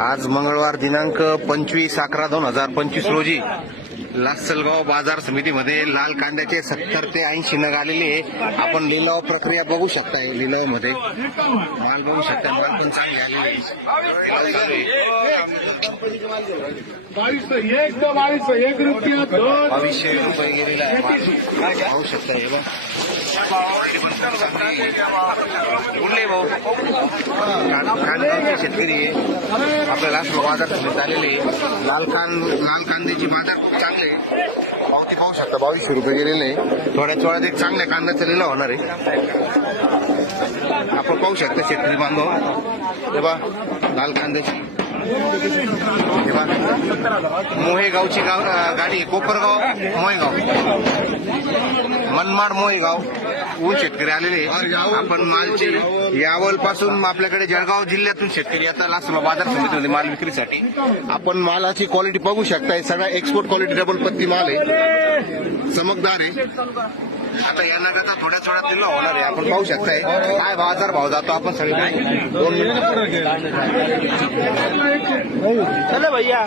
आज मंगळवार दिनांक 25/11/2025 रोजी लासलगाव बाजार समितीमध्ये लाल कांद्याचे 70 ते 80 नग आलेले आहे. आपण लिलाव प्रक्रिया बघू शकताय. लिलाव मध्ये माल बघू शकता. माल पण चांगले आलेले आहे. 2200 रुपया 2200 रुपये गेलेला आहे माल. पाहू शकता. हे बघ कुठले भाऊ कांद्याचे शेतकरी आहे. आपल्या लासलगाव बाजार समितीत आलेले लाल कांद्याची बाजार खूप चांगले पावती पाहू शकता. 2200 रुपये गेलेले आहे. थोड्याच वेळात एक चांगल्या कांद्याचा लिलाव होणार आहे. आपण पाहू शकता शेतकरी बांधव. तेव्हा लाल कांद्याची तेव्हा मोहेगावची गाडी कोपरगाव मोहेगाव मनमाड मोहेगाव ऊन शेतकरी आलेले. आपण मालचे यावल पासून आपल्याकडे जळगाव जिल्ह्यातून शेतकरी आता लासलगाव बाजार समितीमध्ये माल विक्रीसाठी. आपण मालाची क्वालिटी बघू शकताय. सगळा एक्सपोर्ट क्वालिटी डबल पत्ती माल आहे. चमकदार आहे. आता या नगाचा थोड्याच वेळात लिलाव होणार आहे. आपण पाहू शकताय काय बाजार भाव जातो. आपण सगळे 2 मिनिट चले भैया